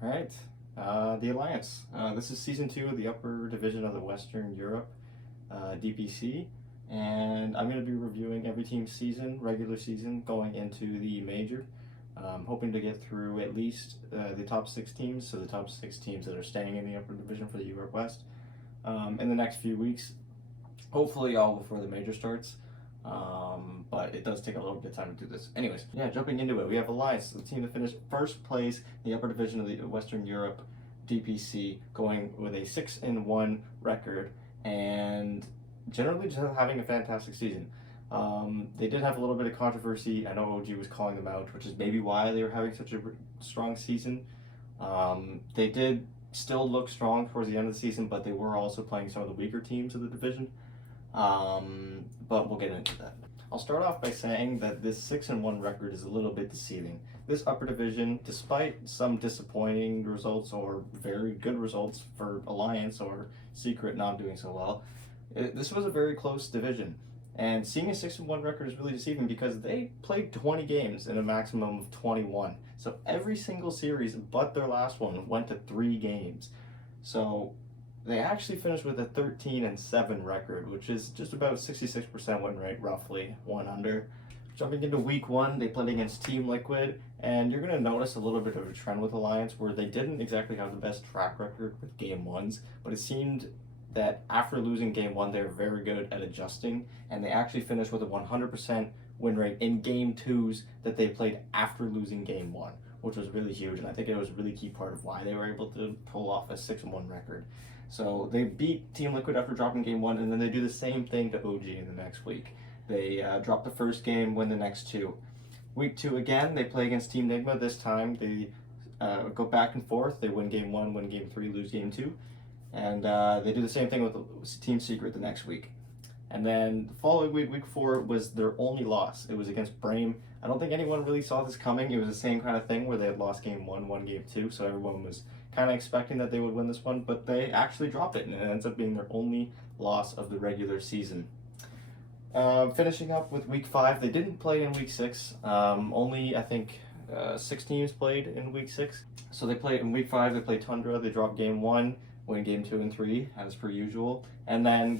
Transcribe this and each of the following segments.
All right, the Alliance. This is season 2 of the upper division of the Western Europe DPC, and I'm going to be reviewing every team's season, regular season, going into the major. Hoping to get through at least the top 6 teams, so the top 6 teams that are staying in the upper division for the Europe West in the next few weeks. Hopefully, all before the major starts. But it does take a little bit of time to do this. Anyways, yeah, jumping into it, we have Alliance, the team that finished first place in the upper division of the Western Europe DPC, going with a 6-1 record, and generally just having a fantastic season. They did have a little bit of controversy. I know OG was calling them out, which is maybe why they were having such a strong season. They did still look strong towards the end of the season, but they were also playing some of the weaker teams of the division. But we'll get into that. I'll start off by saying that this 6-1 record is a little bit deceiving. This upper division, despite some disappointing results or very good results for Alliance or Secret not doing so well, this was a very close division. And seeing a 6-1 record is really deceiving because they played 20 games in a maximum of 21. So every single series but their last one went to 3 games. So they actually finished with a 13-7 record, which is just about 66% win rate, roughly, 1 under. Jumping into week 1, they played against Team Liquid, and you're going to notice a little bit of a trend with Alliance where they didn't exactly have the best track record with game 1s, but it seemed that after losing game 1, they were very good at adjusting, and they actually finished with a 100% win rate in game 2s that they played after losing game 1, which was really huge, and I think it was a really key part of why they were able to pull off a 6-1 record. So they beat Team Liquid after dropping game 1, and then they do the same thing to OG in the next week. They drop the first game, win the next 2. Week 2 again, they play against Team Nigma. This time they go back and forth. They win game 1, win game 3, lose game 2. And they do the same thing with Team Secret the next week. And then the following week, week 4, was their only loss. It was against Brame. I don't think anyone really saw this coming. It was the same kind of thing where they had lost game 1, won game 2, so everyone was kind of expecting that they would win this one, but they actually dropped it, and it ends up being their only loss of the regular season. Finishing up with week 5, they didn't play in week 6. Only, I think, 6 teams played in week 6. So they played in week 5, they played Tundra, they dropped game 1, win game 2 and 3, as per usual. And then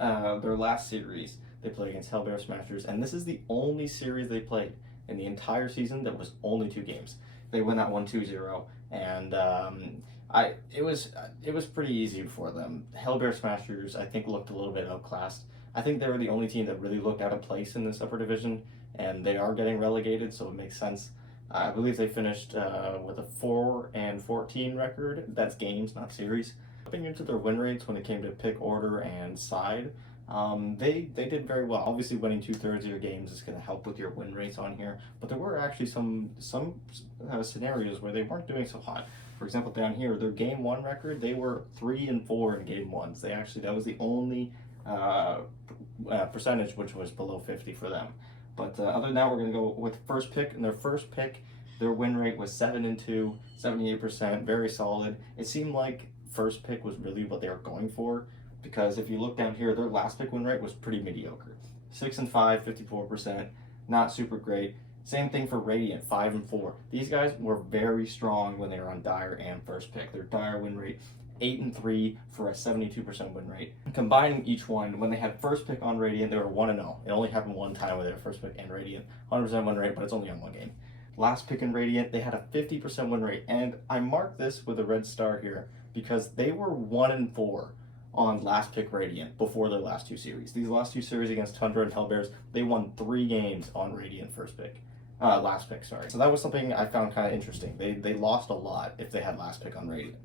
their last series, they played against Hellbear Smashers, and this is the only series they played in the entire season that was only 2 games. They win that one 2-0, and it was pretty easy for them. Hellbear Smashers, I think, looked a little bit outclassed. I think they were the only team that really looked out of place in this upper division, and they are getting relegated, so it makes sense. I believe they finished with a 4-14 record. That's games, not series. Jumping into their win rates when it came to pick order and side, they did very well. Obviously, winning 2/3 of your games is going to help with your win rates on here, but there were actually some scenarios where they weren't doing so hot. For example, down here, their game 1 record, they were 3-4 in game 1s. That was the only percentage which was below 50 for them. But other than that, we're going to go with first pick. And their first pick, their win rate was 7-2, 78%, very solid. It seemed like first pick was really what they were going for, because if you look down here, their last pick win rate was pretty mediocre. 6-5, 54%, not super great. Same thing for Radiant, 5-4. These guys were very strong when they were on Dire and first pick. Their Dire win rate, 8-3 for a 72% win rate. Combining each one, when they had first pick on Radiant, they were 1-0. It only happened one time with their first pick and Radiant. 100% win rate, but it's only on 1 game. Last pick in Radiant, they had a 50% win rate, and I marked this with a red star here because they were 1-4 on last pick Radiant before their last 2 series. These last 2 series against Tundra and Hellbears, they won 3 games on Radiant last pick, sorry. So that was something I found kind of interesting. They lost a lot if they had last pick on Radiant.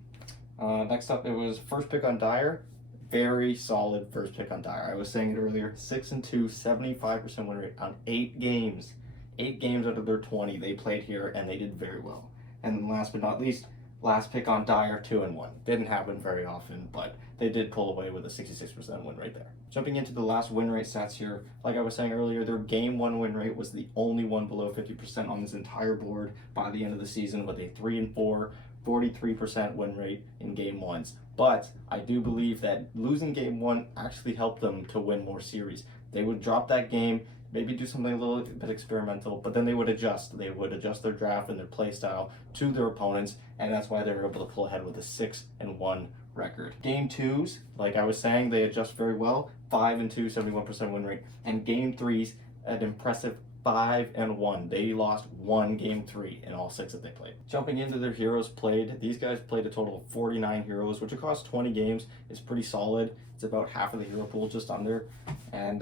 Next up, it was first pick on Dire. Very solid first pick on Dire. I was saying it earlier, 6-2, 75% win rate on 8 games. 8 games out of their 20 they played here, and they did very well. And last but not least, last pick on Dire, 2-1. Didn't happen very often, but they did pull away with a 66% win rate there. Jumping into the last win rate stats here, like I was saying earlier, their game 1 win rate was the only one below 50% on this entire board by the end of the season, with a 3-4, 43% win rate in game 1s. But I do believe that losing game 1 actually helped them to win more series. They would drop that game, maybe do something a little bit experimental, but then they would adjust. They would adjust their draft and their play style to their opponents, and that's why they were able to pull ahead with a 6-1 record. Game 2s, like I was saying, they adjust very well. 5-2, 71% win rate. And Game 3s, an impressive 5-1. They lost one Game 3 in all 6 that they played. Jumping into their heroes played, these guys played a total of 49 heroes, which across 20 games is pretty solid. It's about half of the hero pool, just under. And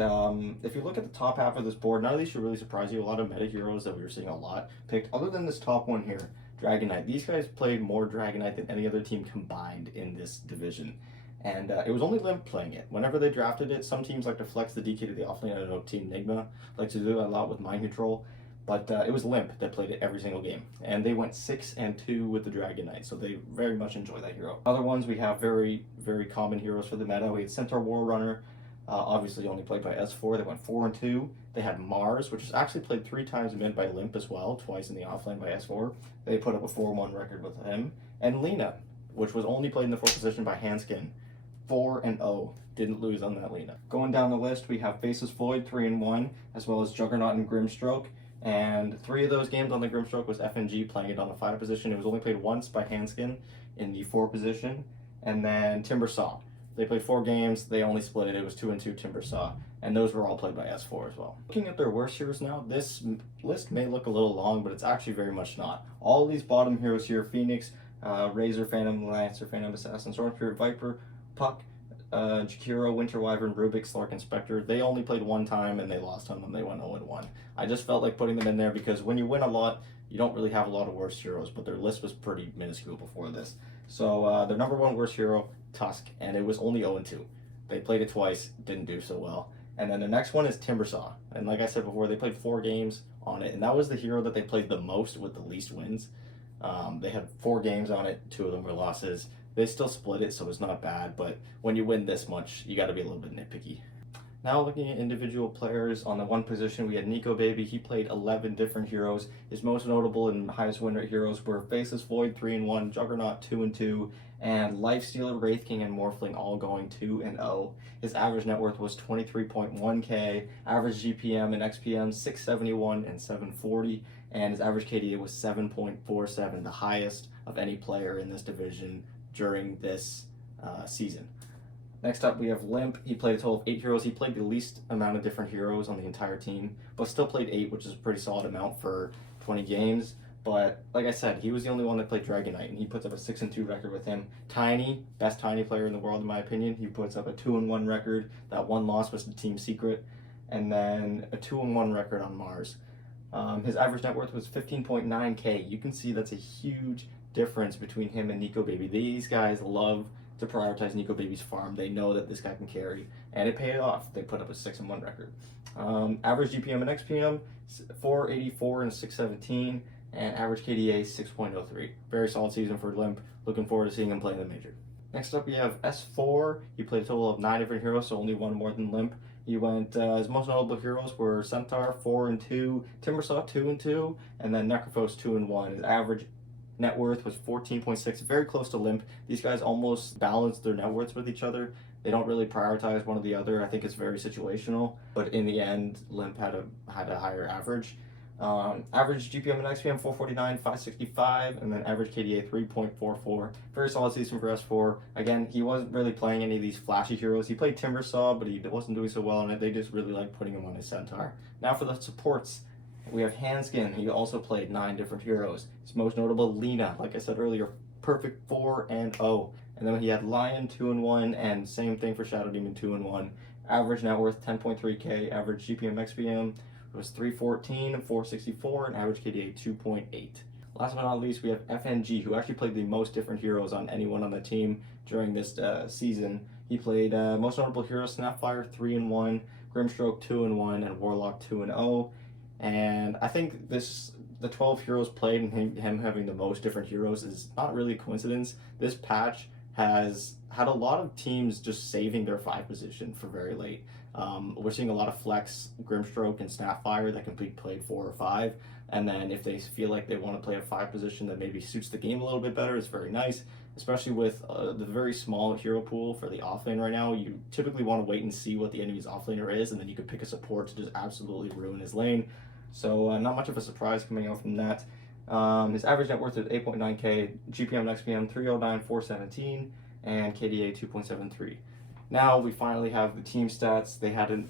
if you look at the top half of this board, none of these should really surprise you. A lot of meta heroes that we were seeing a lot picked, other than this top one here, Dragon Knight. These guys played more Dragon Knight than any other team combined in this division. And it was only Limp playing it. Whenever they drafted it, some teams like to flex the DK to the offlane. I know Team Enigma likes to do that a lot with Mind Control. But it was Limp that played it every single game. And they went 6-2 with the Dragon Knight, so they very much enjoy that hero. Other ones, we have very, very common heroes for the meta. We had Centaur War Runner, obviously only played by S4. They went 4-2. They had Mars, which was actually played 3 times mid by Limp as well, twice in the offlane by S4. They put up a 4-1 record with him. And Lena, which was only played in the 4th position by Handskin. 4-0. Didn't lose on that Lena. Going down the list, we have Faceless Void, 3-1, as well as Juggernaut and Grimstroke. And 3 of those games on the Grimstroke was FNG playing it on the 5 position. It was only played once by Handskin in the 4 position. And then Timbersaw. They played 4 games. They only split it. It was 2-2 Timbersaw. And those were all played by S4 as well. Looking at their worst heroes now, this list may look a little long, but it's actually very much not. All these bottom heroes here, Phoenix, Razor, Phantom Lancer, Phantom Assassin, Storm Spirit, Viper, Puck, Jakiro, Winter Wyvern, Rubik, Slark, and Spectre, they only played 1 time and they lost on them. They went 0-1. I just felt like putting them in there because when you win a lot, you don't really have a lot of worst heroes, but their list was pretty minuscule before this. So their number 1 worst hero, Tusk, and it was only 0-2. They played it twice, didn't do so well. And then the next one is Timbersaw. And like I said before, they played 4 games on it, and that was the hero that they played the most with the least wins. They had 4 games on it, 2 of them were losses. They still split it, so it's not bad, but when you win this much, you got to be a little bit nitpicky. Now looking at individual players, on the 1 position, we had Nico Baby. He played 11 different heroes. His most notable and highest win rate heroes were Faceless Void, 3-1, Juggernaut, 2-2, and Lifestealer, Wraith King, and Morphling all going 2-0. His average net worth was 23.1k, average GPM and XPM 671 and 740, and his average KDA was 7.47, the highest of any player in this division during this season. Next up, we have Limp. He played a total of 8 heroes. He played the least amount of different heroes on the entire team, but still played 8, which is a pretty solid amount for 20 games. But like I said, he was the only one that played Dragon Knight, and he puts up a 6-2 record with him. Tiny, best Tiny player in the world in my opinion. He puts up a 2-1 record. That 1 loss was the team secret, and then a 2-1 record on Mars. His average net worth was 15.9k. You can see that's a huge difference between him and Nico Baby. These guys love to prioritize Nico Baby's farm. They know that this guy can carry, and it paid off. They put up a 6-1 record. Average GPM and XPM 484 and 617, and average KDA 6.03. Very solid season for Limp. Looking forward to seeing him play in the major. Next up, we have S4. He played a total of 9 different heroes, so only 1 more than Limp. He went, his most notable heroes were Centaur, 4-2, Timbersaw, 2-2, and then Necrophos, 2-1. His average net worth was 14.6, very close to Limp. These guys almost balance their net worths with each other. They don't really prioritize one or the other. I think it's very situational, but in the end, Limp had a higher average. Average GPM and XPM 449, 565, and then average KDA 3.44. Very solid season for S4. Again, he wasn't really playing any of these flashy heroes. He played Timbersaw, but he wasn't doing so well on it. They just really liked putting him on his Centaur. Now for the supports. We have Handskin. He also played 9 different heroes. His most notable, Lena. Like I said earlier, perfect 4-0. And then he had Lion, 2-1, and same thing for Shadow Demon, 2-1. Average net worth 10.3k. Average GPM XPM was 314, 464, and average KDA 2.8. Last but not least, we have FNG, who actually played the most different heroes on anyone on the team during this season. He played most notable heroes, Snapfire 3-1, Grimstroke 2-1, and Warlock 2-0. And I think the 12 heroes played and him having the most different heroes is not really a coincidence. This patch has had a lot of teams just saving their 5 position for very late. We're seeing a lot of flex Grimstroke and Snapfire that can be played 4 or 5, And then if they feel like they want to play a 5 position that maybe suits the game a little bit better, it's very nice. Especially with the very small hero pool for the offlane right now, you typically want to wait and see what the enemy's offlaner is, and then you can pick a support to just absolutely ruin his lane. So not much of a surprise coming out from that. His average net worth is 8.9k, GPM and XPM 309, 417, and KDA 2.73. Now we finally have the team stats. They had a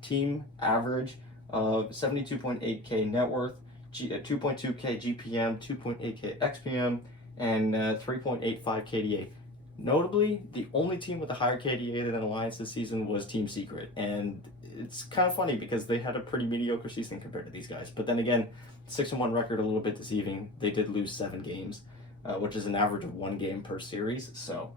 team average of 72.8k net worth, 2.2k GPM, 2.8k XPM, and 3.85 KDA. Notably, the only team with a higher KDA than Alliance this season was Team Secret, and it's kind of funny because they had a pretty mediocre season compared to these guys. But then again, 6-1 record a little bit deceiving. They did lose 7 games, which is an average of 1 game per series. So,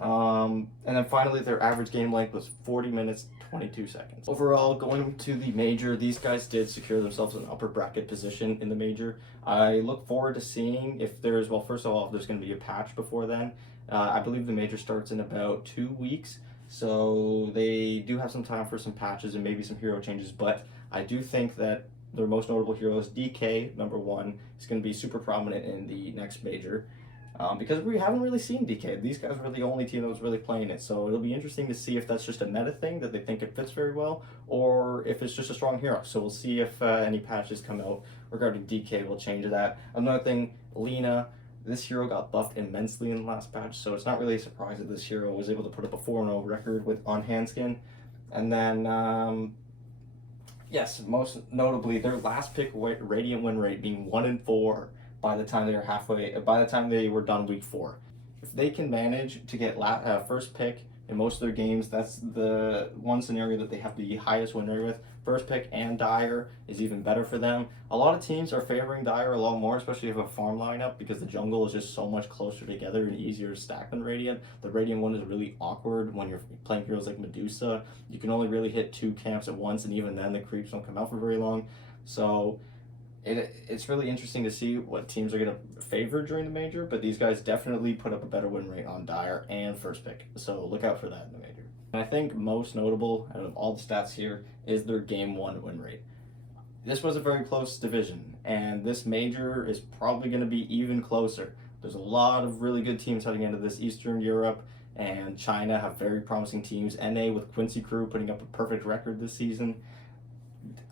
and then finally, their average game length was 40 minutes 22 seconds. Overall, going to the major, these guys did secure themselves an upper bracket position in the major. I look forward to seeing if there's, well, first of all, if there's going to be a patch before then. I believe the major starts in about 2 weeks, so they do have some time for some patches and maybe some hero changes, but I do think that their most notable heroes, DK, number 1, is going to be super prominent in the next major. Because we haven't really seen DK. These guys were the only team that was really playing it, so it'll be interesting to see if that's just a meta thing that they think it fits very well, or if it's just a strong hero. So we'll see if any patches come out regarding DK will change that. Another thing, Lena. This hero got buffed immensely in the last patch, so it's not really a surprise that this hero was able to put up a 4-0 record with on hand skin. And then, yes, most notably, their last pick Radiant win rate being 1-4. By the time they were done week 4. If they can manage to get first pick in most of their games, that's the one scenario that they have the highest win rate with. First pick and Dire is even better for them. A lot of teams are favoring Dire a lot more, especially if you have a farm lineup, because the jungle is just so much closer together and easier to stack than Radiant. The Radiant one is really awkward when you're playing heroes like Medusa. You can only really hit 2 camps at once, and even then the creeps don't come out for very long. So it's really interesting to see what teams are going to favor during the major, but these guys definitely put up a better win rate on Dire and first pick, so look out for that in the major. And I think most notable out of all the stats here is their game 1 win rate. This was a very close division, and this major is probably going to be even closer. There's a lot of really good teams heading into this. Eastern Europe and China have very promising teams. NA with Quincy Crew putting up a perfect record this season.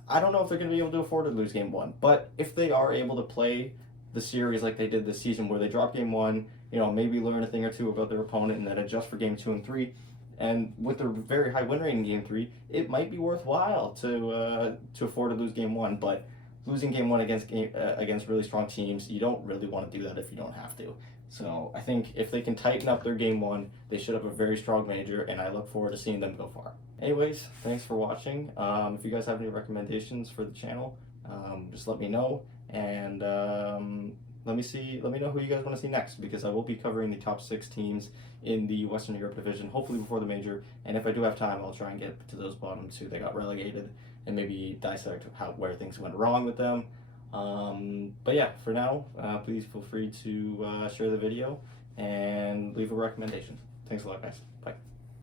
I don't know if they're going to be able to afford to lose game 1, but if they are able to play the series like they did this season, where they drop game 1, maybe learn a thing or two about their opponent and then adjust for game 2 and 3, and with their very high win rate in game 3, it might be worthwhile to afford to lose game 1. But losing game 1 against really strong teams, you don't really want to do that if you don't have to. So I think if they can tighten up their game 1, they should have a very strong major, and I look forward to seeing them go far. Anyways, thanks for watching. If you guys have any recommendations for the channel, just let me know, and let me know who you guys want to see next, because I will be covering the top 6 teams in the Western Europe division, hopefully before the major, and if I do have time, I'll try and get to those bottom 2 that got relegated, and maybe dissect where things went wrong with them. But yeah, for now, please feel free to share the video and leave a recommendation. Thanks a lot, guys. Bye.